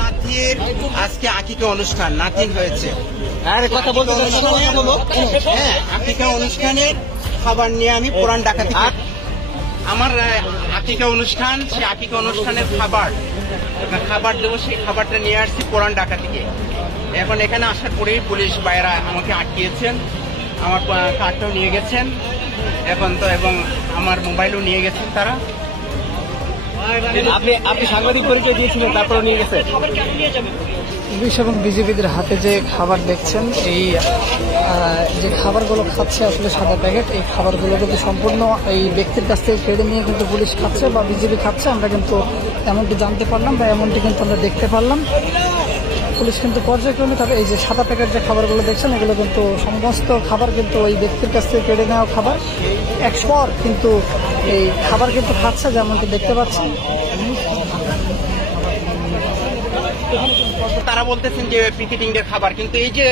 নাতির আজকে আকিকা অনুষ্ঠান নাতিন হয়েছে। কথা বলতে হ্যাঁ, আকিকা অনুষ্ঠানের খাবার নিয়ে আমি পুরান ডাকাতি আমার আকিকা অনুষ্ঠান, সেই আকিকা অনুষ্ঠানের খাবার দেবো, সেই খাবারটা নিয়ে আসছি পুরান ডাকাতিকে। এখন এখানে আসার পরেই পুলিশ ভাইয়েরা আমাকে আটকিয়েছেন, আমার কার্ডটাও নিয়ে গেছেন এখন তো, এবং আমার মোবাইলও নিয়ে গেছেন তারা। আপনি সাংবাদিক পরিচয় দিয়েছিলেন, তারপরে নিয়ে গেছেন। পুলিশ এবং বিজেপিদের হাতে যে খাবার দেখছেন, এই যে খাবারগুলো খাচ্ছে আসলে সাদা প্যাকেট, এই খাবারগুলো কিন্তু সম্পূর্ণ এই ব্যক্তির কাছ থেকে কেড়ে নিয়ে কিন্তু পুলিশ খাচ্ছে বা বিজেপি খাচ্ছে। আমরা কিন্তু এমনটি জানতে পারলাম বা এমনটি কিন্তু আমরা দেখতে পারলাম। পুলিশ কিন্তু পর্যায়ক্রমে তাদের এই যে সাদা প্যাকেট যে খাবারগুলো দেখছেন, এগুলো কিন্তু সমস্ত খাবার কিন্তু ওই ব্যক্তির কাছ থেকে কেড়ে নেওয়া খাবার। একশোর কিন্তু এই খাবার কিন্তু খাচ্ছে, যেমনটি দেখতে পাচ্ছেন। তারা বলতেছেন যে পিকেটিং এর খাবার, কিন্তু এই যে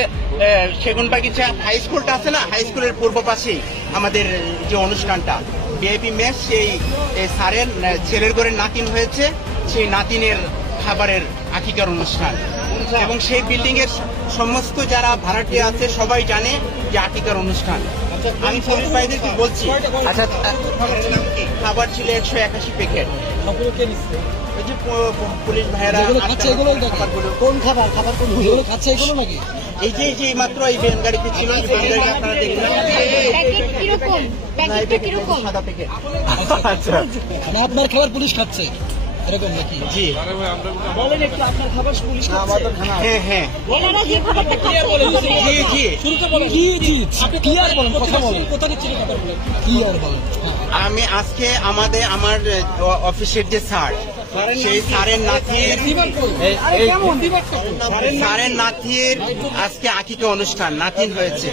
সেগুনবাগিচা হাই স্কুলটা আছে না, হাই স্কুলের পূর্ব পাশেই আমাদের যে অনুষ্ঠানটা ভিআইপি মেস, সেই স্যারের ছেলের ঘরে নাতিন হয়েছে, সেই নাতিনের খাবারের আকিকার অনুষ্ঠান। এবং সেই বিল্ডিং এর সমস্ত যারা ভাড়াটিয়া আছে সবাই জানে যে আকিকার অনুষ্ঠান। আমি পুলিশ ভাইদেরকে বলছি, আচ্ছা, খাবার ছিল 181 প্যাকেট। ওই যে পুলিশ ভাইয়েরা কোন খাবার খাচ্ছে এগুলো নাকি? এই যে মাত্র এই ভ্যান গাড়িতে ছিল, আপনারা দেখবেন সাদা প্যাকেট। আচ্ছা, আপনার খাবার পুলিশ খাচ্ছে এরকম নাকি? জি, বলেন একটু আপনার খাবার পুলিশ খাচ্ছে? হ্যাঁ হ্যাঁ, আমি আজকে আমার অফিসের যে স্যার, সেই স্যারের নাতির আজকে আকিকা অনুষ্ঠান নাতিন হয়েছে।